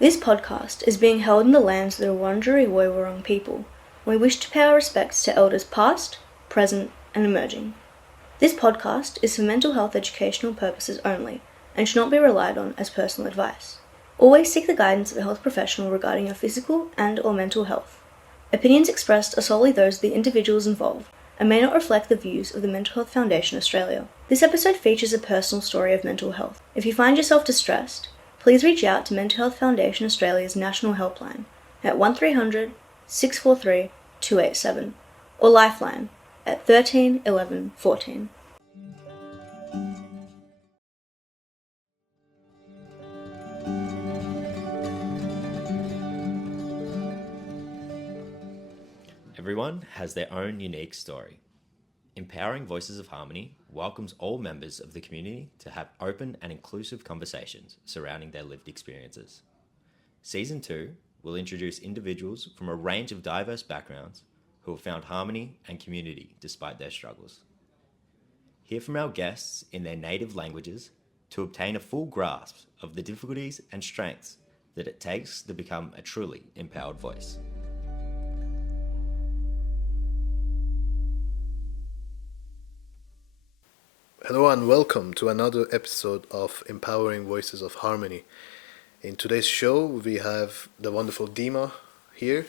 This podcast is being held in the lands of the Wurundjeri Woiwurrung people. We wish to pay our respects to elders past, present, and emerging. This podcast is for mental health educational purposes only and should not be relied on as personal advice. Always seek the guidance of a health professional regarding your physical and/or mental health. Opinions expressed are solely those of the individuals involved and may not reflect the views of the Mental Health Foundation Australia. This episode features a personal story of mental health. If you find yourself distressed, please reach out to Mental Health Foundation Australia's national helpline at 1300 643 287 or Lifeline at 13 11 14. Everyone has their own unique story. Empowering Voices of Harmony welcomes all members of the community to have open and inclusive conversations surrounding their lived experiences. Season 2 will introduce individuals from a range of diverse backgrounds who have found harmony and community despite their struggles. Hear from our guests in their native languages to obtain a full grasp of the difficulties and strengths that it takes to become a truly empowered voice. Hello and welcome to another episode of Empowering Voices of Harmony. In today's show, we have the wonderful Dima here.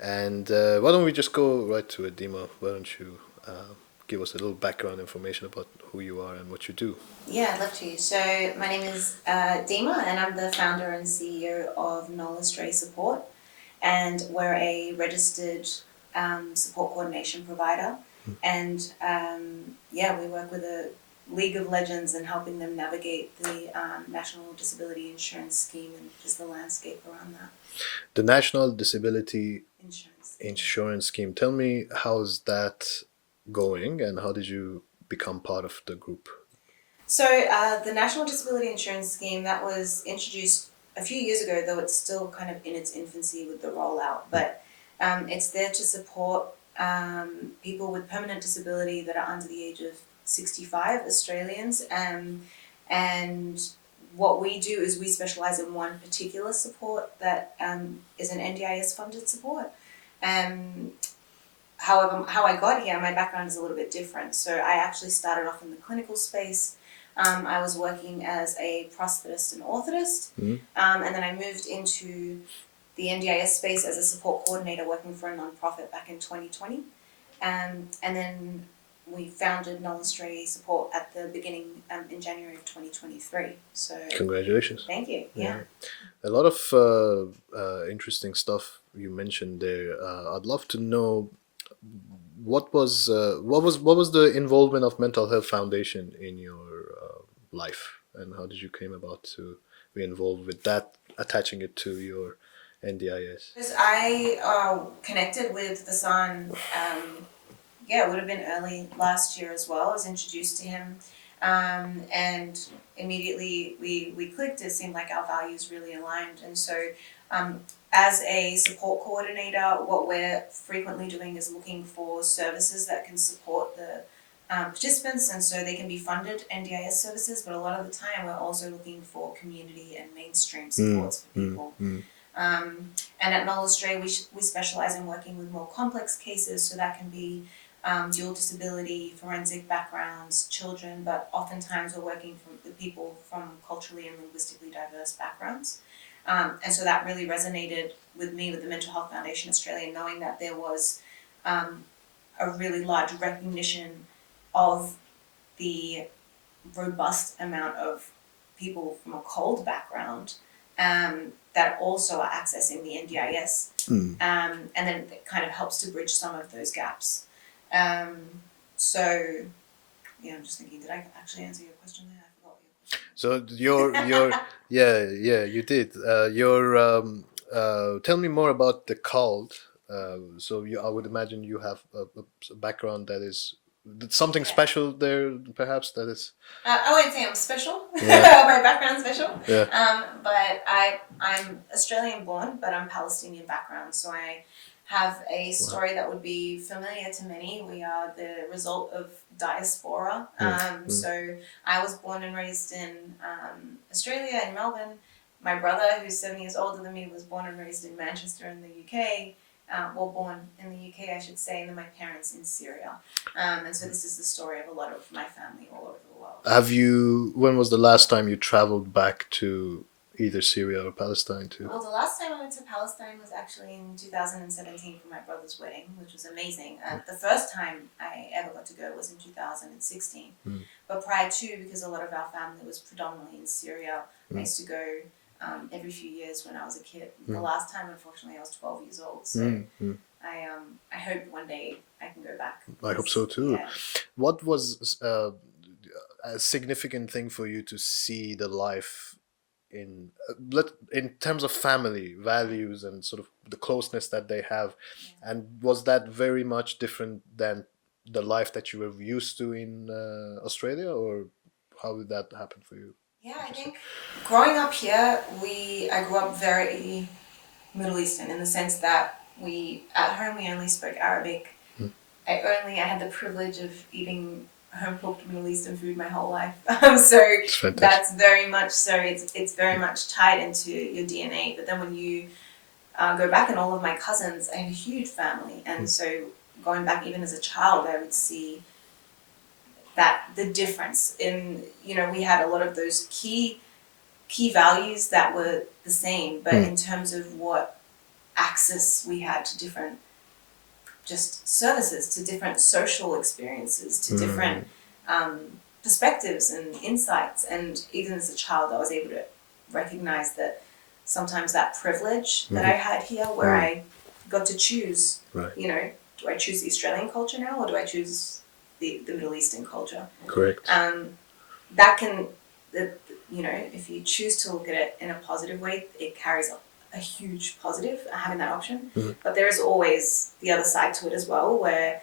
And why don't we just go right to it, Dima? Why don't you give us a little background information about who you are and what you do? Yeah, I'd love to. So my name is Dima, and I'm the founder and CEO of Nola Stray Support. And we're a registered support coordination provider. And we work with a League of Legends and helping them navigate the National Disability Insurance Scheme and just the landscape around that. The National Disability Insurance Scheme. Tell me, how's that going and how did you become part of the group? So the National Disability Insurance Scheme, that was introduced a few years ago, though it's still kind of in its infancy with the rollout. But it's there to support people with permanent disability that are under the age of 65, Australians, and what we do is we specialise in one particular support that is an NDIS funded support. However, how I got here, my background is a little bit different. So I actually started off in the clinical space. I was working as a prosthetist and orthotist, and then I moved into the NDIS space as a support coordinator working for a non-profit back in 2020. And then we founded Nola Stray Support at the beginning in January of 2023. So congratulations. Thank you. Yeah. A lot of interesting stuff you mentioned there. I'd love to know what was the involvement of Mental Health Foundation in your life, and how did you came about to be involved with that, attaching it to your NDIS? Because I connected with Vasan, it would have been early last year as well. I was introduced to him, and immediately we clicked. It seemed like our values really aligned, and so as a support coordinator, what we're frequently doing is looking for services that can support the participants, and so they can be funded NDIS services, but a lot of the time we're also looking for community and mainstream supports for people. And at Nola Stray, we specialise in working with more complex cases, so that can be dual disability, forensic backgrounds, children, but oftentimes we're working with people from culturally and linguistically diverse backgrounds. And so that really resonated with me with the Mental Health Foundation Australia, knowing that there was a really large recognition of the robust amount of people from a cold background that also are accessing the NDIS. And then it kind of helps to bridge some of those gaps. So, yeah, I'm just thinking, did I actually answer your question there? I forgot your question. So you did. Tell me more about the cult. I would imagine you have a background that is something special there, perhaps, that is. I wouldn't say I'm special. My background's special. Yeah. But I'm Australian born, but I'm Palestinian background. So I have a story that would be familiar to many. We are the result of diaspora. So I was born and raised in Australia, in Melbourne. My brother, who's 7 years older than me, was born and raised in Manchester in the UK. Born in the UK, I should say, and then my parents in Syria. And so this is the story of a lot of my family all over the world. When was the last time you traveled back to either Syria or Palestine too? Well, the last time I went to Palestine was actually in 2017 for my brother's wedding, which was amazing. The first time I ever got to go was in 2016. But prior to, because a lot of our family was predominantly in Syria, I used to go every few years when I was a kid. The last time, unfortunately, I was 12 years old. So I hope one day I can go back. I hope so too. Yeah. What was a significant thing for you to see the life in terms of family values and sort of the closeness that they have, and was that very much different than the life that you were used to in Australia, or how did that happen for you? Yeah, I think growing up here, I grew up very Middle Eastern in the sense that at home we only spoke Arabic. I had the privilege of eating home cooked Middle Eastern food my whole life. So that's very much so. It's very much tied into your DNA. But then when you go back, and all of my cousins, I have a huge family, and so going back even as a child, I would see that the difference in, we had a lot of those key values that were the same, but in terms of what access we had to different just services, to different social experiences, to different perspectives and insights. And even as a child, I was able to recognize that sometimes that privilege that I had here, where I got to choose, do I choose the Australian culture now, or do I choose the Middle Eastern culture? Correct. That can, if you choose to look at it in a positive way, it carries a huge positive, having that option. But there is always the other side to it as well, where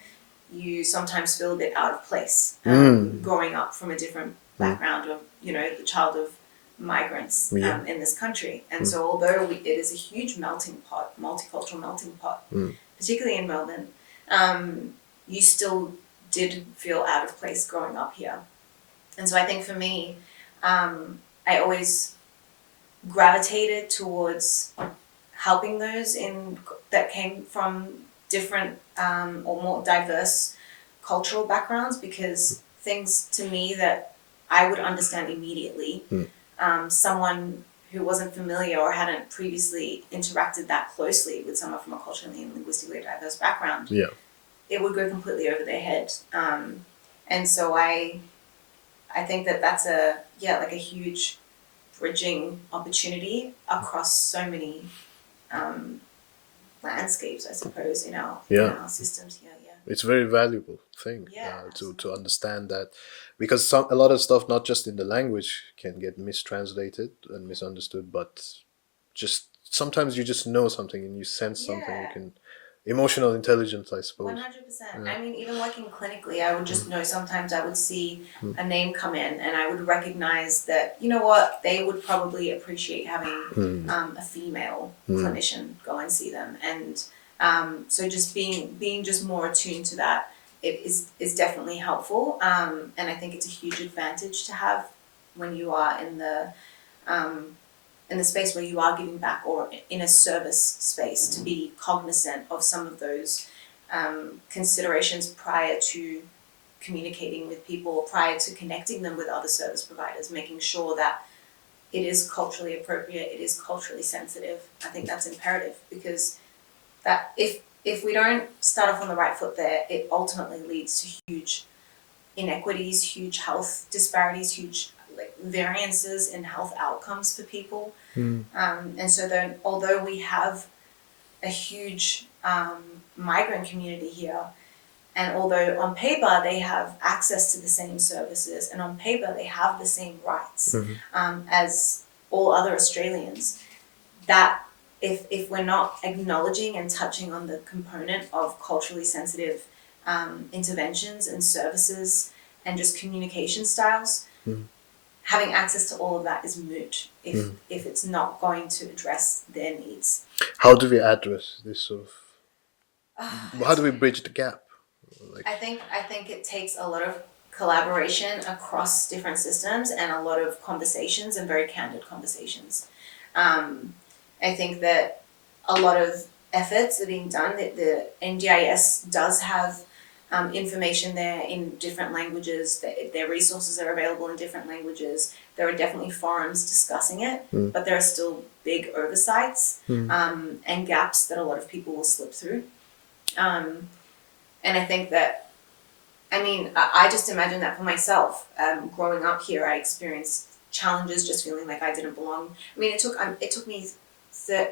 you sometimes feel a bit out of place, growing up from a different background of, the child of migrants in this country. And so although it is a huge melting pot, multicultural melting pot, particularly in Melbourne, you still did feel out of place growing up here. And so I think for me, I always gravitated towards helping those that came from different or more diverse cultural backgrounds, because things to me that I would understand immediately, someone who wasn't familiar or hadn't previously interacted that closely with someone from a culturally and linguistically diverse background, it would go completely over their head. And so I think that's a huge bridging opportunity across so many landscapes, I suppose, in our systems here. It's a very valuable thing to understand that, because a lot of stuff, not just in the language, can get mistranslated and misunderstood, but just sometimes you just know something and you sense something. You can emotional intelligence, I suppose. 100%. I mean, even working clinically, I would just know, sometimes I would see a name come in and I would recognize that, they would probably appreciate having a female clinician go and see them. And so just being just more attuned to that, it is definitely helpful. And I think it's a huge advantage to have when you are in the space where you are giving back, or in a service space, to be cognizant of some of those considerations prior to communicating with people, prior to connecting them with other service providers, making sure that it is culturally appropriate, it is culturally sensitive. I think that's imperative, because that if we don't start off on the right foot there, it ultimately leads to huge inequities, huge health disparities, huge variances in health outcomes for people. And so then, although we have a huge migrant community here, and although on paper they have access to the same services, and on paper they have the same rights as all other Australians, that if we're not acknowledging and touching on the component of culturally sensitive interventions and services and just communication styles, having access to all of that is moot if it's not going to address their needs. How do we address this sort of How do we bridge the gap? Like, I think it takes a lot of collaboration across different systems and a lot of conversations and very candid conversations. Um, I think that a lot of efforts are being done. That the NDIS does have information there in different languages. Their resources are available in different languages. There are definitely forums discussing it, but there are still big oversights and gaps that a lot of people will slip through. And I think that, I mean, I just imagine that for myself. Growing up here, I experienced challenges, just feeling like I didn't belong. I mean, it took me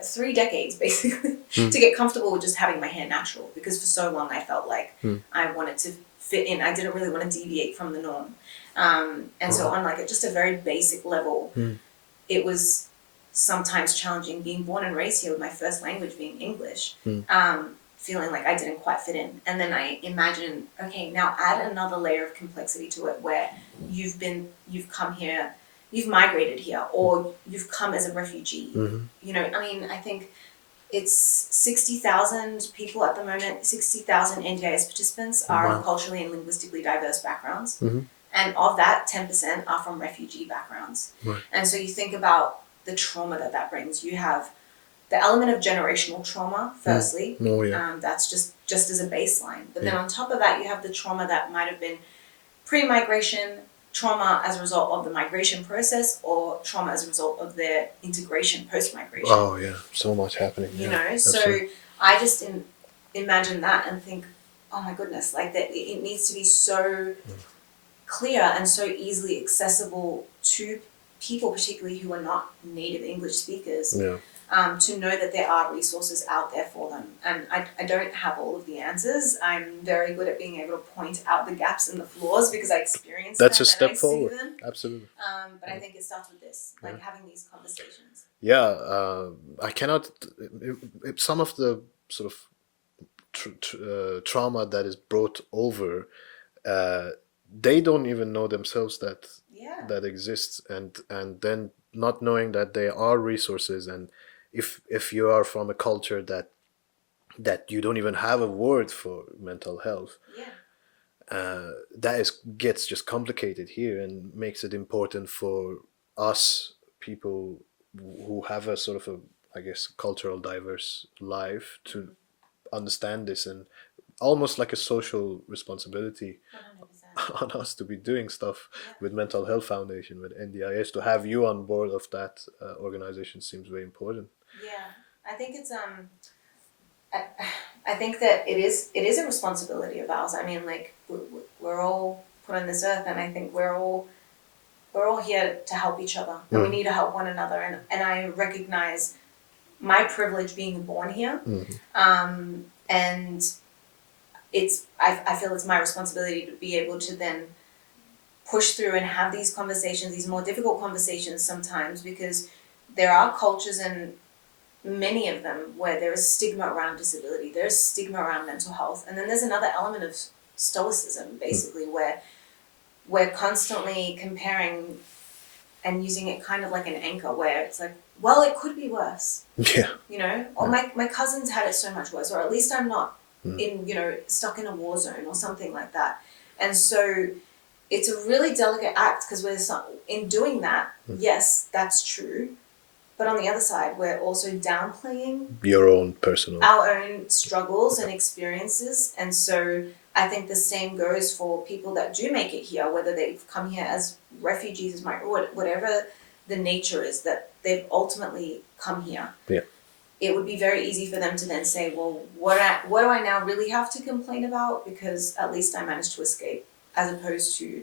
3 decades basically to get comfortable with just having my hair natural, because for so long I felt like I wanted to fit in. I didn't really want to deviate from the norm. And so on like just a very basic level, it was sometimes challenging being born and raised here with my first language being English. Feeling like I didn't quite fit in. And then I imagine, okay, now add another layer of complexity to it where you've come here, you've migrated here, or you've come as a refugee. You know, I mean, I think it's 60,000 people at the moment, 60,000 NDIS participants are of culturally and linguistically diverse backgrounds. And of that, 10% are from refugee backgrounds. And so you think about the trauma that brings. You have the element of generational trauma, firstly. That's just as a baseline. But then on top of that, you have the trauma that might have been pre-migration, trauma as a result of the migration process, or trauma as a result of their integration post-migration. Oh yeah, so much happening. You know, absolutely. So I just imagine that and think, oh my goodness, like that it needs to be so clear and so easily accessible to people, particularly who are not native English speakers. To know that there are resources out there for them. And I don't have all of the answers. I'm very good at being able to point out the gaps and the flaws because I experience That's them a step and I forward. see them. Absolutely. But I think it starts with this, like having these conversations. I cannot. Some of the sort of trauma that is brought over, they don't even know themselves that exists, and then not knowing that there are resources, and if you are from a culture that you don't even have a word for mental health, gets just complicated here and makes it important for us people who have a sort of a, I guess, cultural diverse life to understand this, and almost like a social responsibility 100%. on us to be doing stuff with Mental Health Foundation, with NDIS. To have you on board of that organization seems very important. I think it's I think that it is a responsibility of ours. I mean, like we're all put on this earth, and I think we're all here to help each other, and we need to help one another. And I recognize my privilege being born here, and I feel it's my responsibility to be able to then push through and have these conversations, these more difficult conversations sometimes, because there are cultures, and many of them, where there is stigma around disability, there's stigma around mental health, and then there's another element of stoicism, basically, where we're constantly comparing and using it kind of like an anchor, where it's like, well, it could be worse. You know, or my cousins had it so much worse, or at least I'm not stuck in a war zone or something like that. And so it's a really delicate act, because in doing that, yes, that's true. But on the other side, we're also downplaying our own struggles and experiences. And so I think the same goes for people that do make it here, whether they've come here as refugees, as whatever the nature is that they've ultimately come here. It would be very easy for them to then say, well, what do I now really have to complain about? Because at least I managed to escape, as opposed to,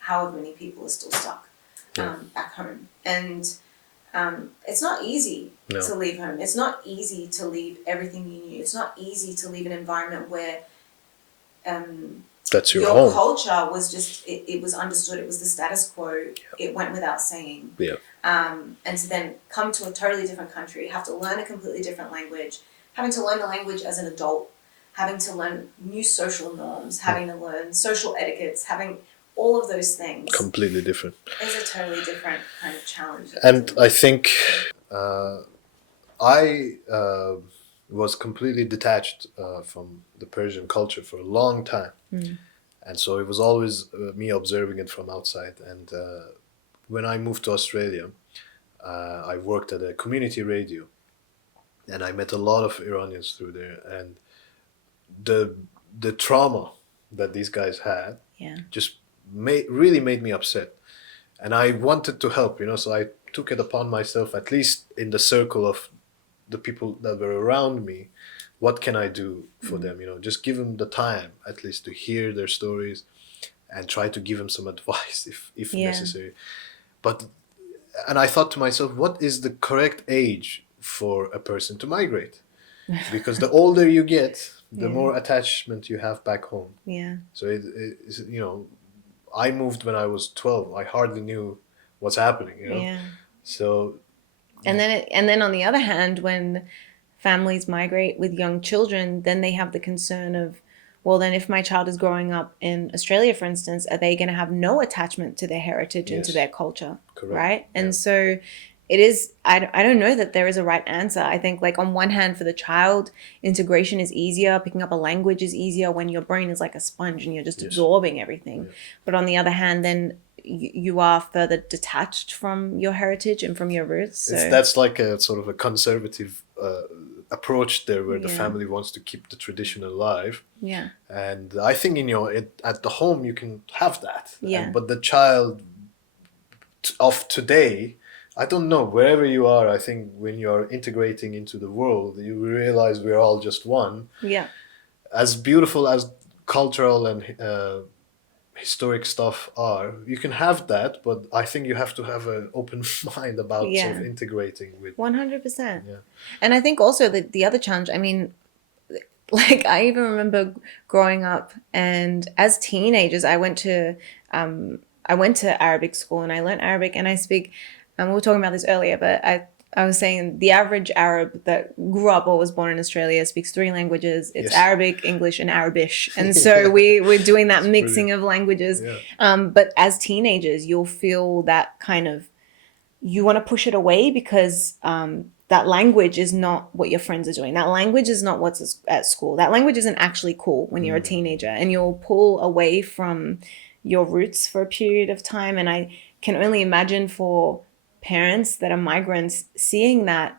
however many people are still stuck back home. And it's not easy to leave home. It's not easy to leave everything you knew. It's not easy to leave an environment where that's your home. Your culture was just, it was understood. It was the status quo. It went without saying. And to then come to a totally different country, have to learn a completely different language, having to learn the language as an adult, having to learn new social norms, having to learn social etiquettes, having all of those things. Completely different. Is a totally different kind of challenge. And I think was completely detached from the Persian culture for a long time. And so it was always me observing it from outside. And when I moved to Australia, I worked at a community radio, and I met a lot of Iranians through there. And the the trauma that these guys had Yeah. just really made me upset. And I wanted to help, so I took it upon myself, at least in the circle of the people that were around me. What can I do for them? Just give them the time, at least, to hear their stories, and try to give them some advice if Yeah. necessary. But and I thought to myself, what is the correct age for a person to migrate? Because the older you get, the Yeah. more attachment you have back home. Yeah. So I moved when I was 12. I hardly knew what's happening. Yeah. So And then on the other hand, when families migrate with young children, then they have the concern of, well, then if my child is growing up in Australia, for instance, are they going to have no attachment to their heritage and to Yes. their culture? Correct. Right? And Yeah. so it is, I don't know that there is a right answer. I think, like, on one hand, for the child, integration is easier. Picking up a language is easier when your brain is like a sponge and you're just Yes. absorbing everything. Yeah. But on the other hand, then you are further detached from your heritage and from your roots. So That's like a sort of a conservative approach there, where the Yeah. family wants to keep the tradition alive. yeah. And I think at the home you can have that. Yeah. But the child of today, I don't know, wherever you are, I think when you're integrating into the world, you realize we're all just one. Yeah. As beautiful as cultural and historic stuff are, you can have that, but I think you have to have an open mind about sort Yeah. of integrating with. 100%. Yeah. And I think also the other challenge, I mean, like, I even remember growing up, and as teenagers, I went to Arabic school and I learned Arabic, and I speak, we were talking about this earlier, but I was saying the average Arab that grew up or was born in Australia speaks 3 languages. It's Yes. Arabic, English, and Arabish. And so we're doing that mixing brilliant. of languages. Yeah. But as teenagers, you'll feel that kind of, you want to push it away because that language is not what your friends are doing. That language is not what's at school. That language isn't actually cool when you're a teenager, and you'll pull away from your roots for a period of time. And I can only imagine for parents that are migrants seeing that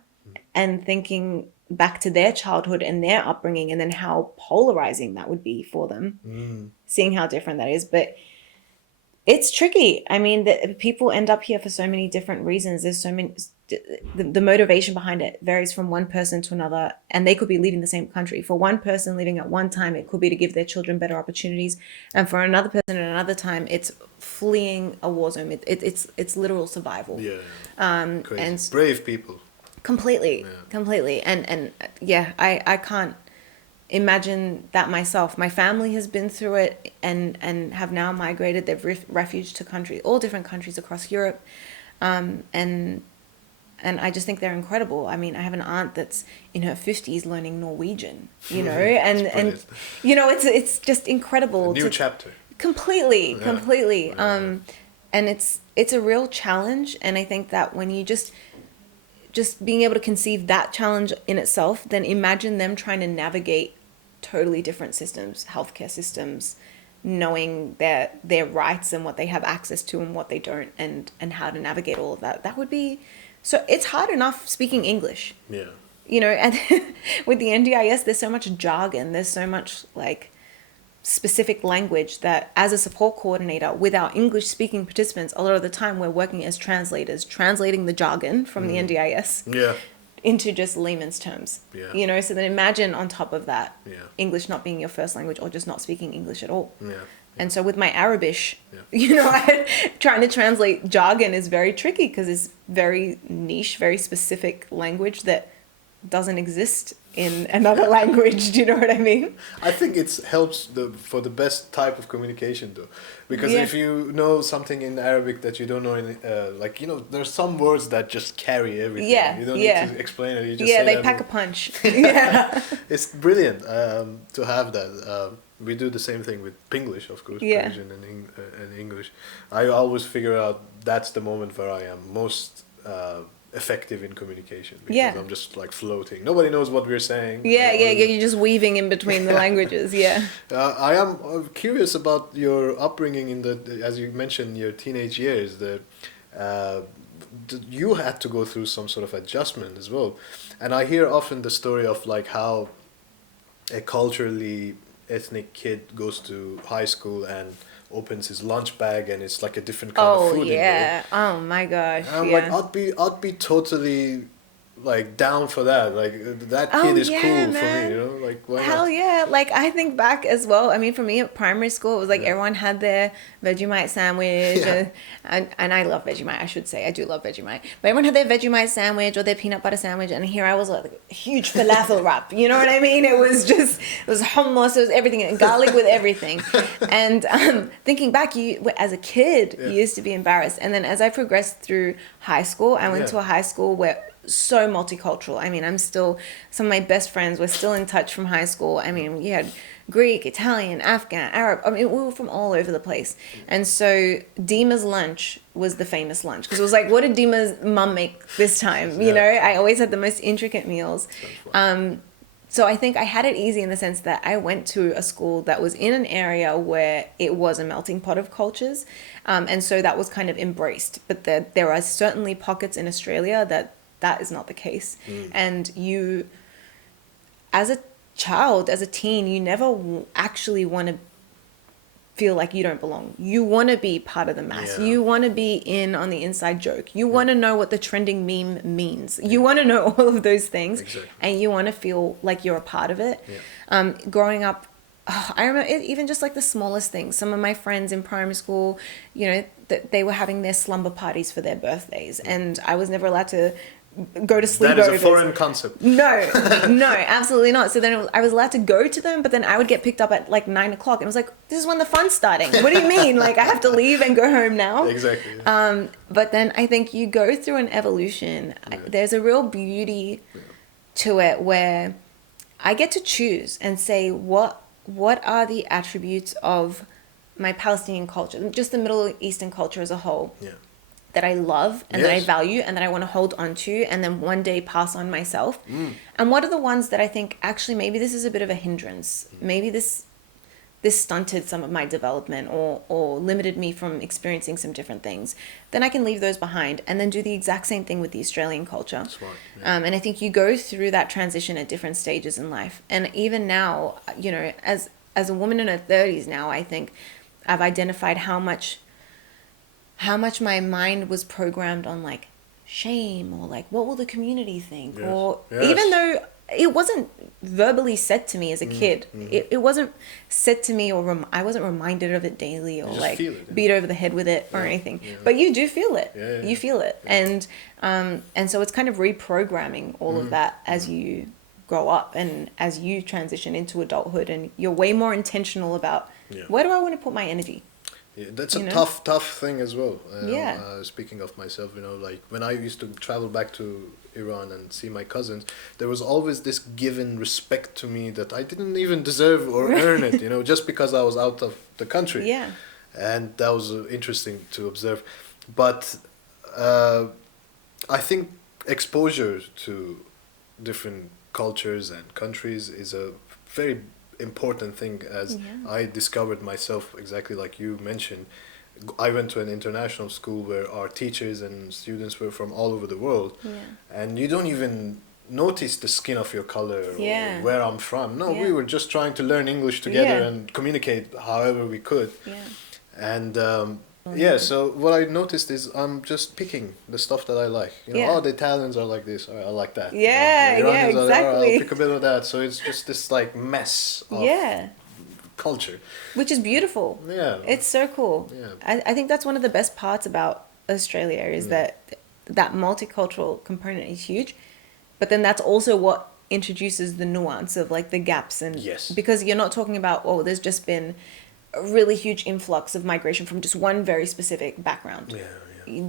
and thinking back to their childhood and their upbringing, and then how polarizing that would be for them, seeing how different that is. But it's tricky. I mean, people end up here for so many different reasons. There's so many, the motivation behind it varies from one person to another, and they could be leaving the same country. For one person leaving at one time, it could be to give their children better opportunities, and for another person at another time, it's fleeing a war zone. It's literal survival. Yeah. Crazy. And Brave people. completely, and yeah, I can't imagine that myself. My family has been through it and have now migrated. They've refuged to all different countries across Europe, and I just think they're incredible. I mean, I have an aunt that's in her 50s learning Norwegian, and brilliant. it's just incredible. A new chapter. Completely. Yeah. And it's a real challenge, and I think that when you just being able to conceive that challenge in itself, then imagine them trying to navigate totally different systems, healthcare systems, knowing their rights and what they have access to and what they don't, and how to navigate all of that. That would be, so it's hard enough speaking English. Yeah. And with the NDIS, there's so much jargon, there's so much like specific language that as a support coordinator with our English speaking participants, a lot of the time we're working as translators, translating the jargon from the NDIS Yeah. into just layman's terms. Yeah. So then imagine on top of that, Yeah. English not being your first language or just not speaking English at all. Yeah. And so with my Arabish, Yeah. trying to translate jargon is very tricky because it's very niche, very specific language that doesn't exist in another language. Do you know what I mean? I think it helps for the best type of communication, though, because Yeah. if you know something in Arabic that you don't know in, there's some words that just carry everything. Yeah, You don't yeah. need to explain it. You just Yeah, say they that pack a word. punch. Yeah. It's brilliant to have that. We do the same thing with Pinglish, of course, Yeah. Persian and English. I always figure out that's the moment where I am most effective in communication because Yeah. I'm just like floating. Nobody knows what we're saying. Yeah, you're just weaving in between the languages. Yeah. I am curious about your upbringing in as you mentioned, your teenage years. Uh, you had to go through some sort of adjustment as well, and I hear often the story of like how a culturally ethnic kid goes to high school and opens his lunch bag and it's like a different kind of food in there. Oh my gosh. And I'm Yeah. like, I'd be totally like down for that. Like that kid Oh, is yeah, cool for man. me, you know? Like why Hell not? yeah. Like I think back as well. I mean, for me at primary school, it was like Yeah. everyone had their Vegemite sandwich. Yeah. And I love Vegemite, I should say. I do love Vegemite. But everyone had their Vegemite sandwich or their peanut butter sandwich. And here I was like a huge falafel wrap. You know what I mean? It was hummus. It was everything. And garlic with everything. And thinking back, as a kid, Yeah. you used to be embarrassed. And then as I progressed through high school, I went Yeah. to a high school where so multicultural. I mean, some of my best friends were still in touch from high school. I mean, you had Greek, Italian, Afghan, Arab. I mean, we were from all over the place. And so Dima's lunch was the famous lunch because it was like, what did Dima's mum make this time? You Yeah. know, I always had the most intricate meals. So I think I had it easy in the sense that I went to a school that was in an area where it was a melting pot of cultures. And so that was kind of embraced. But there are certainly pockets in Australia that is not the case. And you, as a child, as a teen, you never actually want to feel like you don't belong. You want to be part of the mass. Yeah. You want to be in on the inside joke. You want to know what the trending meme means. You want to know all of those things. Exactly. And you want to feel like you're a part of it. Yeah. Growing up, I remember even just like the smallest things. Some of my friends in primary school, you know, they were having their slumber parties for their birthdays. And I was never allowed to go to sleepovers. That is a foreign concept. No, absolutely not. So then I was allowed to go to them, but then I would get picked up at like 9 o'clock. And I was like, this is when the fun's starting. What do you mean? Like, I have to leave and go home now? Exactly. Yeah. But then I think you go through an evolution. Yeah. There's a real beauty to it where I get to choose and say, what are the attributes of my Palestinian culture, just the Middle Eastern culture as a whole, Yeah. that I love and that I Yes. value and that I want to hold on to and then one day pass on myself? And what are the ones that I think, actually, maybe this is a bit of a hindrance. Maybe this stunted some of my development or limited me from experiencing some different things. Then I can leave those behind and then do the exact same thing with the Australian culture. Smart. Yeah. And I think you go through that transition at different stages in life. And even now, you know, as a woman in her 30s now, I think I've identified how much my mind was programmed on like shame or like what will the community think, Yes. or Yes. even though it wasn't verbally said to me as a kid, it wasn't said to me or I wasn't reminded of it daily or just like feel it, yeah. beat over the head with it or Yeah, anything. yeah. But you do feel it. Yeah, yeah, You feel it, and so it's kind of reprogramming all of that as you grow up and as you transition into adulthood, and you're way more intentional about Yeah. where do I want to put my energy. Yeah, that's You a know? tough thing as well. Yeah. Speaking of myself, you know, like when I used to travel back to Iran and see my cousins, there was always this given respect to me that I didn't even deserve or earn it, you know, just because I was out of the country. Yeah. And that was interesting to observe. But I think exposure to different cultures and countries is a very important thing, as I discovered myself, exactly like you mentioned. I went to an international school where our teachers and students were from all over the world, and you don't even notice the skin of your color or Yeah. where I'm from. No, Yeah. we were just trying to learn English together Yeah. and communicate however we could. Yeah. And so what I noticed is I'm just picking the stuff that I like. You know, Yeah. oh, the Italians are like this. All right, I like that. Yeah, You know, the Iranians are like, all right, exactly. I'll pick a bit of that. So it's just this like mess of Yeah. culture. Which is beautiful. Yeah. It's so cool. Yeah. I think that's one of the best parts about Australia is that multicultural component is huge. But then that's also what introduces the nuance of like the gaps, and Yes. because you're not talking about, oh, there's just been a really huge influx of migration from just one very specific background. Yeah.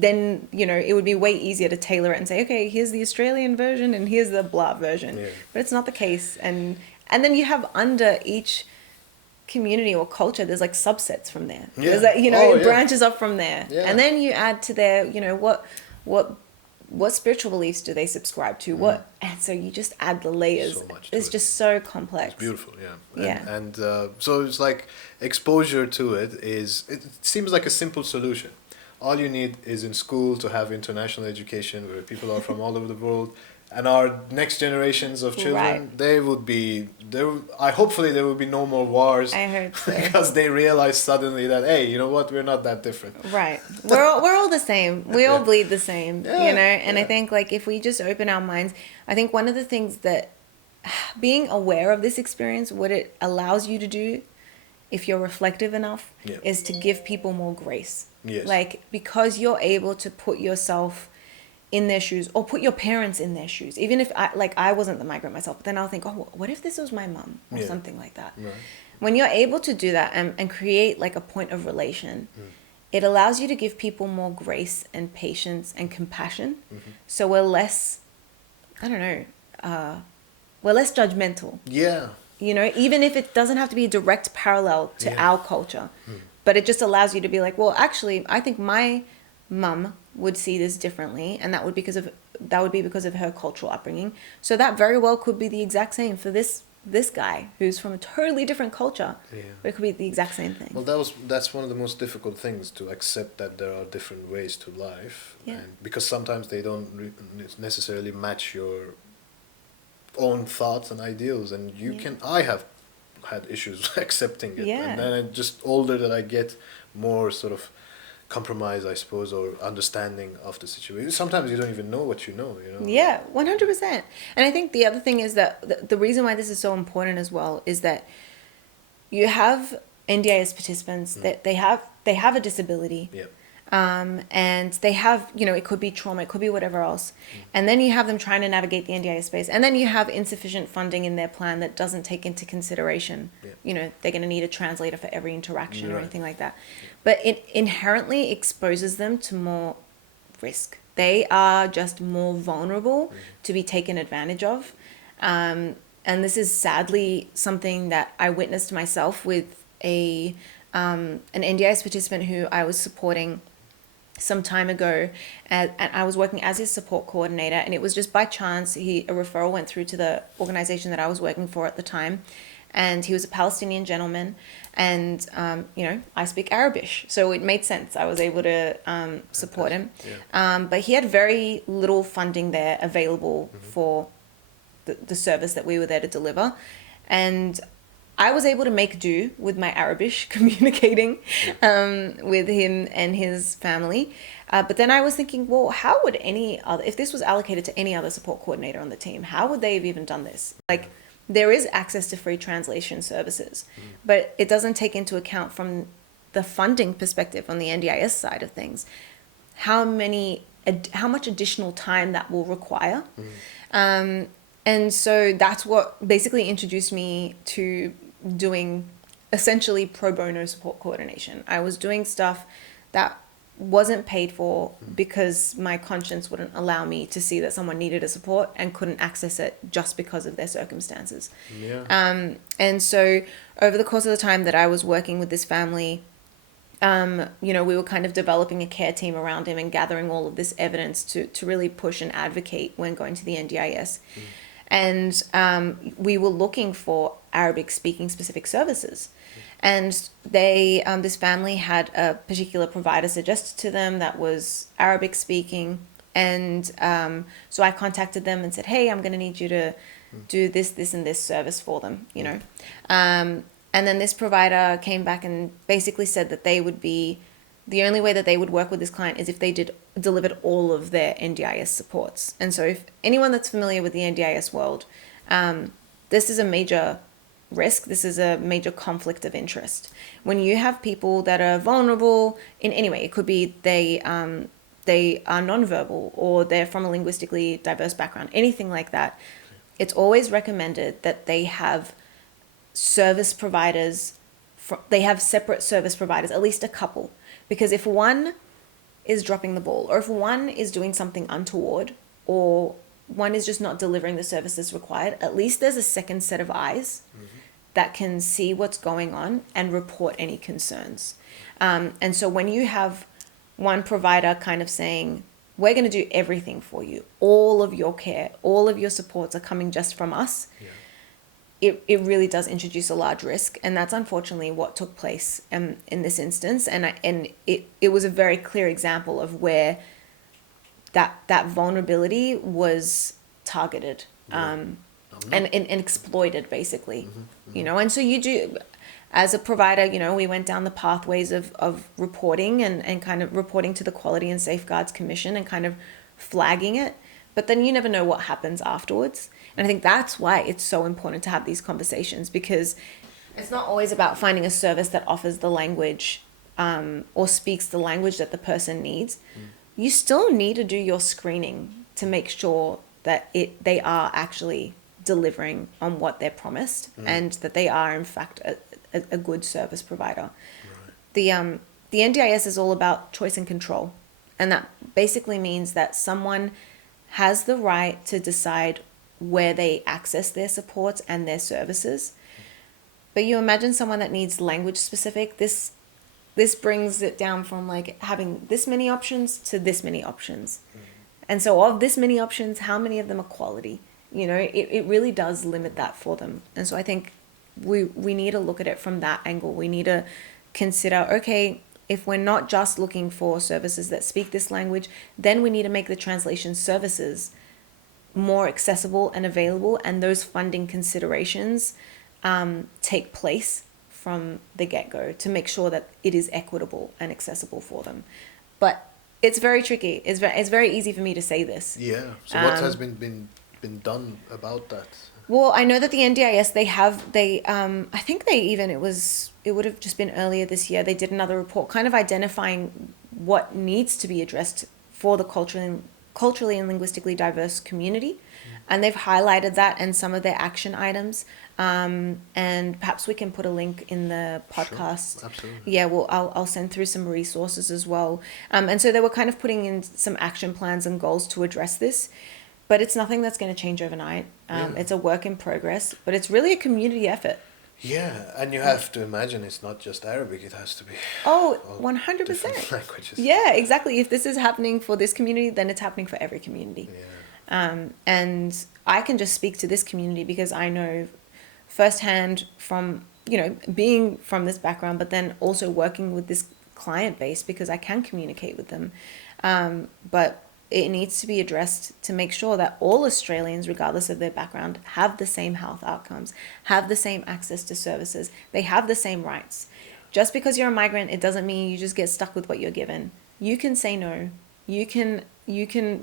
Then, you know, it would be way easier to tailor it and say, okay, here's the Australian version and here's the blah version. Yeah. But it's not the case. And then you have under each community or culture, there's like subsets from there. Yeah. There's like, you know, Oh, it yeah. branches up from there. Yeah. And then you add to there, you know, what what spiritual beliefs do they subscribe to? What, and so you just add the layers. So much to It's it. just so complex. It's beautiful, yeah. Yeah. And so it's like exposure to it seems like a simple solution. All you need is in school to have international education where people are from all over the world, and our next generations of children, Right. they would be there. Hopefully there will be no more wars. I hope so. Because they realize suddenly that, hey, you know what, we're not that different. Right. We're all the same. We all bleed the same, Yeah, you know? And I yeah. think like if we just open our minds, I think one of the things that being aware of this experience, what it allows you to do if you're reflective enough, Yeah. is to give people more grace. Yes. Like because you're able to put yourself in their shoes or put your parents in their shoes. Even if I wasn't the migrant myself, but then I'll think, oh, what if this was my mum or Yeah. something like that? Right. When you're able to do that and create like a point of relation, it allows you to give people more grace and patience and compassion. So we're less, I don't know, we're less judgmental, Yeah. you know, even if it doesn't have to be a direct parallel to Yeah. our culture, but it just allows you to be like, well, actually, I think my mum would see this differently, and that would be because of her cultural upbringing. So that very well could be the exact same for this guy who's from a totally different culture. Yeah. But it could be the exact same thing. Well, that's one of the most difficult things, to accept that there are different ways to life, Yeah. and because sometimes they don't necessarily match your own thoughts and ideals, and I have had issues accepting it, Yeah. and then just older that I get, more sort of compromise, I suppose, or understanding of the situation. Sometimes you don't even know what you know. Yeah, 100%. And I think the other thing is that the reason why this is so important as well is that you have NDIS participants that they have a disability. Yeah. And they have, you know, it could be trauma, it could be whatever else. And then you have them trying to navigate the NDIS space. And then you have insufficient funding in their plan that doesn't take into consideration, you know, they're going to need a translator for every interaction or Right. anything like that. But it inherently exposes them to more risk. They are just more vulnerable to be taken advantage of. And this is sadly something that I witnessed myself with an NDIS participant who I was supporting some time ago, and I was working as his support coordinator, and it was just by chance a referral went through to the organization that I was working for at the time, and he was a Palestinian gentleman, and you know, I speak Arabic, so it made sense. I was able to support him, but he had very little funding there available for the service that we were there to deliver, and I was able to make do with my Arabic communicating with him and his family. But then I was thinking, well, how would if this was allocated to any other support coordinator on the team, how would they have even done this? Like, there is access to free translation services, but it doesn't take into account from the funding perspective on the NDIS side of things, how much additional time that will require. And so that's what basically introduced me to doing essentially pro bono support coordination. I was doing stuff that wasn't paid for because my conscience wouldn't allow me to see that someone needed a support and couldn't access it just because of their circumstances. Yeah. And so over the course of the time that I was working with this family, you know, we were kind of developing a care team around him and gathering all of this evidence to really push and advocate when going to the NDIS. And we were looking for Arabic speaking specific services. And this family had a particular provider suggested to them that was Arabic speaking. And so I contacted them and said, hey, I'm going to need you to do this, and this service for them, you know. And then this provider came back and basically said that the only way that they would work with this client is if they delivered all of their NDIS supports. And so if anyone that's familiar with the NDIS world, this is a major risk. This is a major conflict of interest. When you have people that are vulnerable in any way, it could be they are nonverbal or they're from a linguistically diverse background, anything like that, it's always recommended that they have service providers. They have separate service providers, at least a couple. Because if one is dropping the ball, or if one is doing something untoward, or one is just not delivering the services required, at least there's a second set of eyes that can see what's going on and report any concerns. And so when you have one provider kind of saying, we're going to do everything for you. All of your care, all of your supports are coming just from us. It really does introduce a large risk, and that's unfortunately what took place in this instance. And it was a very clear example of where that vulnerability was targeted and exploited, basically. And so you do, as a provider, we went down the pathways of reporting and kind of reporting to the Quality and Safeguards Commission and kind of flagging it. But then you never know what happens afterwards. And I think that's why it's so important to have these conversations, because it's not always about finding a service that offers the language or speaks the language that the person needs. You still need to do your screening to make sure that they are actually delivering on what they're promised and that they are, in fact, a good service provider. Right. The NDIS is all about choice and control. And that basically means that someone has the right to decide where they access their supports and their services. But you imagine someone that needs language specific, this brings it down from like having this many options to this many options. And so of this many options, how many of them are quality? It really does limit that for them. And so I think we need to look at it from that angle. We need to consider, okay, if we're not just looking for services that speak this language, then we need to make the translation services more accessible and available, and those funding considerations take place from the get-go to make sure that it is equitable and accessible for them. But it's very tricky. It's very easy for me to say this. Yeah. So what has been done about that? Well, I know that the NDIS, I think it would have just been earlier this year, they did another report kind of identifying what needs to be addressed for the culturally and linguistically diverse community. And they've highlighted that and some of their action items. And perhaps we can put a link in the podcast. Sure, absolutely. Yeah, well, I'll send through some resources as well. And so they were kind of putting in some action plans and goals to address this. But it's nothing that's going to change overnight. It's a work in progress, but it's really a community effort. Yeah, and you have to imagine it's not just Arabic, it has to be 100%. different languages. Yeah, exactly. If this is happening for this community, then it's happening for every community. Yeah. And I can just speak to this community because I know firsthand from, being from this background, but then also working with this client base because I can communicate with them. But it needs to be addressed to make sure that all Australians, regardless of their background, have the same health outcomes, have the same access to services, they have the same rights. Just because you're a migrant, it doesn't mean you just get stuck with what you're given. You can say no. You can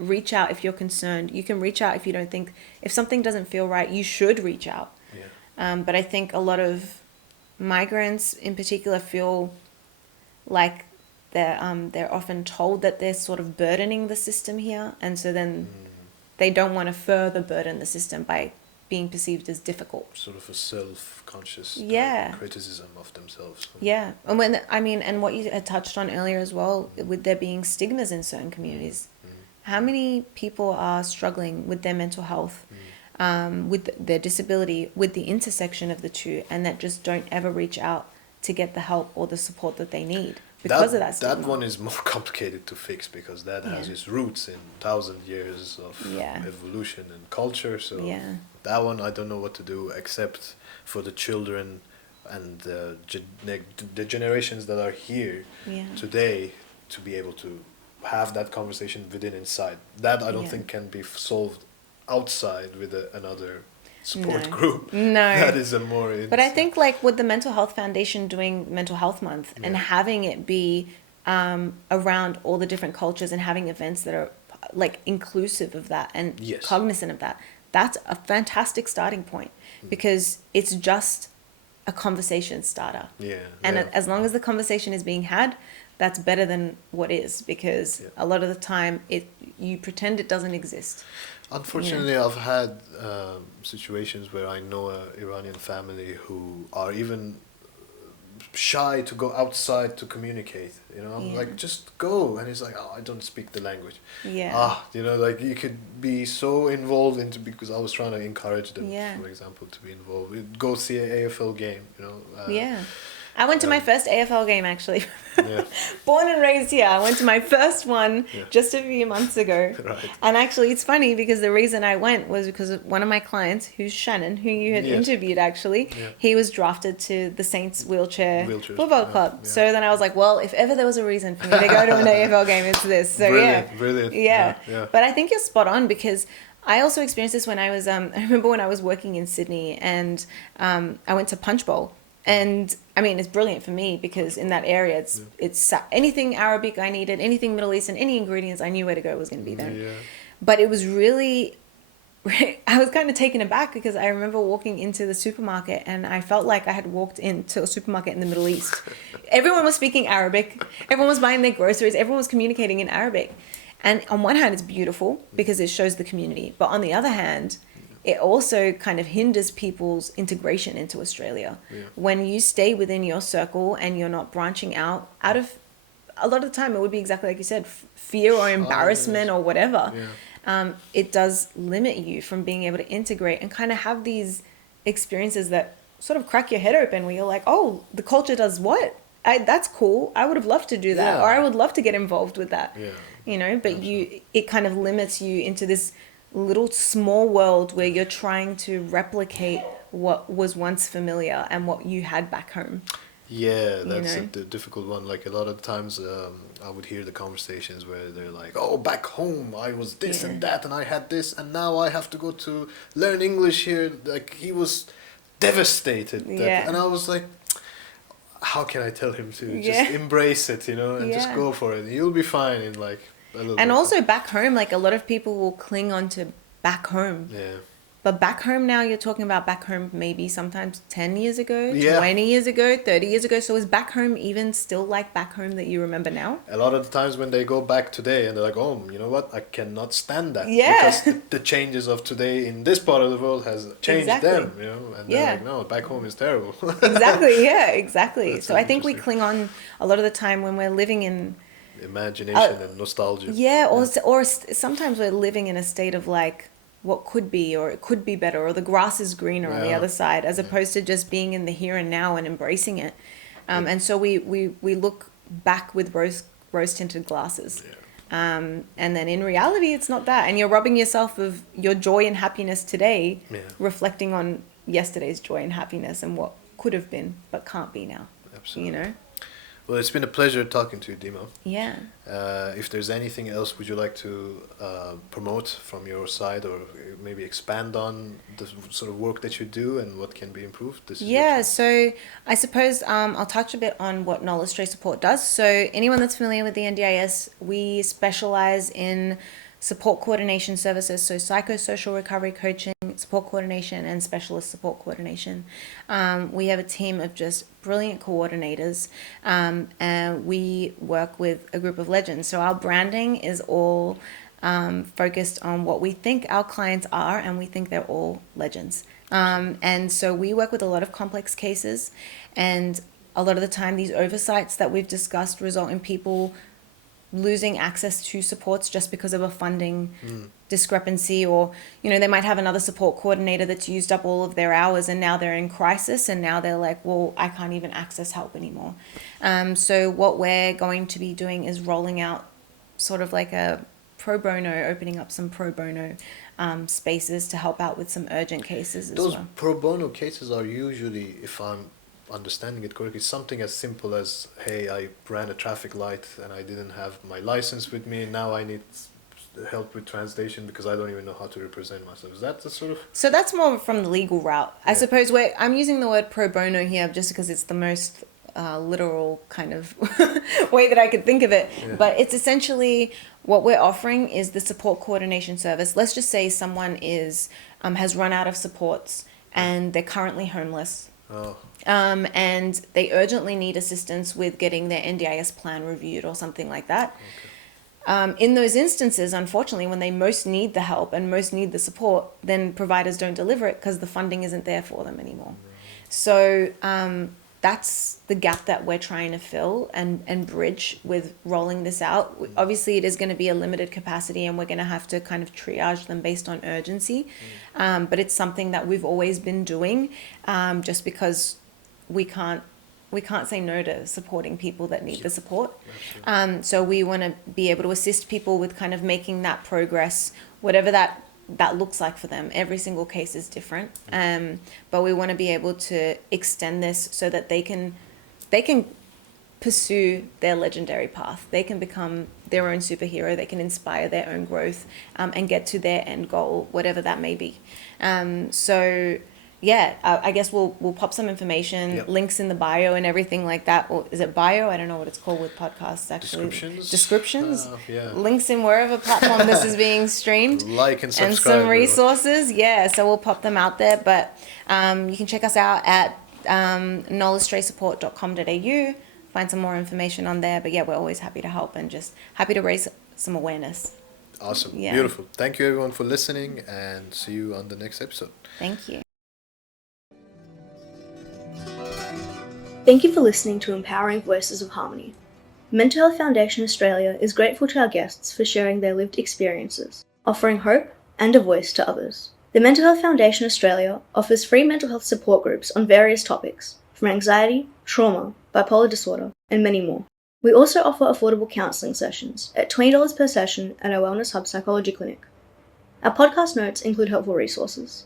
reach out if you're concerned. You can reach out if something doesn't feel right, you should reach out. Yeah. But I think a lot of migrants in particular feel like they're often told that they're sort of burdening the system here, and so then they don't want to further burden the system by being perceived as difficult. Sort of a self-conscious criticism of themselves. Yeah, and what you had touched on earlier as well, with there being stigmas in certain communities. How many people are struggling with their mental health, with their disability, with the intersection of the two, and that just don't ever reach out to get the help or the support that they need? Because of that stigma. That one is more complicated to fix because that has its roots in 1,000 years of evolution and culture. So that one I don't know what to do except for the children and the generations that are here today to be able to have that conversation within inside. That I don't think can be solved outside with another support group. No. That is a more... But I think like with the Mental Health Foundation doing Mental Health Month and having it be around all the different cultures and having events that are like inclusive of that and cognizant of that, that's a fantastic starting point because it's just a conversation starter. And as long as the conversation is being had, that's better than what is because a lot of the time you pretend it doesn't exist. Unfortunately, I've had situations where I know an Iranian family who are even shy to go outside to communicate. I'm like, just go, and he's like, oh, I don't speak the language. Like you could be so involved into because I was trying to encourage them, for example, to be involved. Go see an AFL game, I went to my first AFL game actually. Yeah. Born and raised here. I went to my first one Yeah. just a few months ago. Right. And actually, it's funny because the reason I went was because of one of my clients, who's Shannon, who you had Yes. interviewed actually, Yeah. he was drafted to the Saints Wheelchair Wheelchairs, Football yeah, Club. yeah. So then I was like, well, if ever there was a reason for me to go to an AFL game, it's this. So Brilliant, brilliant. yeah. Yeah. But I think you're spot on because I also experienced this when I was, I remember when I was working in Sydney and I went to Punch Bowl. And I mean, it's brilliant for me because in that area, it's anything Arabic I needed, anything Middle Eastern, any ingredients I knew where to go was going to be there. Yeah. But it was really, I was kind of taken aback because I remember walking into the supermarket and I felt like I had walked into a supermarket in the Middle East. Everyone was speaking Arabic. Everyone was buying their groceries. Everyone was communicating in Arabic. And on one hand, it's beautiful because it shows the community. But on the other hand, it also kind of hinders people's integration into Australia. Yeah. When you stay within your circle and you're not branching out of, a lot of the time it would be exactly like you said, fear or embarrassment or whatever. Yeah. It does limit you from being able to integrate and kind of have these experiences that sort of crack your head open where you're like, oh, the culture does what? That's cool. I would have loved to do that. Yeah. Or I would love to get involved with that. Yeah. You know, but it kind of limits you into this little small world where you're trying to replicate what was once familiar and what you had back home. Yeah, that's know? the difficult one. Like a lot of times, I would hear the conversations where they're like, "Oh, back home, I was this and that, and I had this, and now I have to go to learn English here." Like he was devastated, Yeah. and I was like, "How can I tell him to Yeah. just embrace it, and just Yeah. go for it? You'll be fine in like a little." And bit." also back home, like a lot of people will cling on to back home. Yeah. But back home now, you're talking about back home maybe sometimes 10 years ago, Yeah. 20 years ago, 30 years ago. So is back home even still like back home that you remember now? A lot of the times when they go back today and they're like, "Oh, you know what? I cannot stand that." Yeah. Because the changes of today in this part of the world has changed Exactly. them, and they're Yeah. like, "No, back home is terrible." Exactly. Yeah, exactly. That's So I think we interesting. cling on a lot of the time when we're living in, Imagination and nostalgia. yeah, or sometimes we're living in a state of like, what could be, or it could be better, or the grass is greener on the Yeah. other side, as opposed to just being in the here and now and embracing it. And so we look back with rose tinted glasses. And then in reality, it's not that. And you're robbing yourself of your joy and happiness today, Yeah. reflecting on yesterday's joy and happiness and what could have been, but can't be now. Absolutely. You know? Well, it's been a pleasure talking to you, Dima. Yeah. If there's anything else, would you like to promote from your side, or maybe expand on the sort of work that you do and what can be improved? This is your Yeah, chance. so I suppose I'll touch a bit on what Knowledge Stray Support does. So anyone that's familiar with the NDIS, we specialize in support coordination services, so psychosocial recovery coaching, support coordination, and specialist support coordination. We have a team of just brilliant coordinators, and we work with a group of legends. So our branding is all focused on what we think our clients are, and we think they're all legends. And so we work with a lot of complex cases, and a lot of the time these oversights that we've discussed result in people losing access to supports just because of a funding discrepancy, or they might have another support coordinator that's used up all of their hours and now they're in crisis, and now they're like, well, I can't even access help anymore. So what we're going to be doing is rolling out sort of like a pro bono, opening up some pro bono spaces to help out with some urgent cases as Those well. pro bono cases are usually, if I'm understanding it correctly, something as simple as, hey, I ran a traffic light and I didn't have my license with me, now I need help with translation because I don't even know how to represent myself. Is that the sort of... So that's more from the legal route. I Yeah. suppose I'm using the word pro bono here just because it's the most literal kind of way that I could think of it. Yeah. But it's essentially what we're offering is the support coordination service. Let's just say someone has run out of supports and they're currently homeless. Oh, And they urgently need assistance with getting their NDIS plan reviewed or something like that. In those instances, unfortunately, when they most need the help and most need the support, then providers don't deliver it because the funding isn't there for them anymore. So that's the gap that we're trying to fill and bridge with rolling this out. Obviously, it is going to be a limited capacity and we're going to have to kind of triage them based on urgency. But it's something that we've always been doing just because we can't say no to supporting people that need the support. So we want to be able to assist people with kind of making that progress, whatever that looks like for them. Every single case is different, but we want to be able to extend this so that they can pursue their legendary path. They can become their own superhero. They can inspire their own growth, and get to their end goal, whatever that may be. So yeah, I guess we'll pop some information, Yep. links in the bio and everything like that. Or is it bio? I don't know what it's called with podcasts actually. Descriptions. Yeah. Links in wherever platform this is being streamed. Like and subscribe. And some resources. Yeah, so we'll pop them out there. But you can check us out at knowledgestraysupport.com.au. Find some more information on there. But yeah, we're always happy to help and just happy to raise some awareness. Awesome. Yeah. Beautiful. Thank you everyone for listening, and see you on the next episode. Thank you. Thank you for listening to Empowering Voices of Harmony. Mental Health Foundation Australia is grateful to our guests for sharing their lived experiences, offering hope and a voice to others. The Mental Health Foundation Australia offers free mental health support groups on various topics, from anxiety, trauma, bipolar disorder, and many more. We also offer affordable counselling sessions at $20 per session at our Wellness Hub Psychology Clinic. Our podcast notes include helpful resources.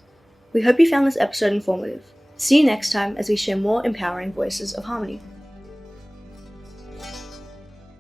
We hope you found this episode informative. See you next time as we share more empowering voices of harmony.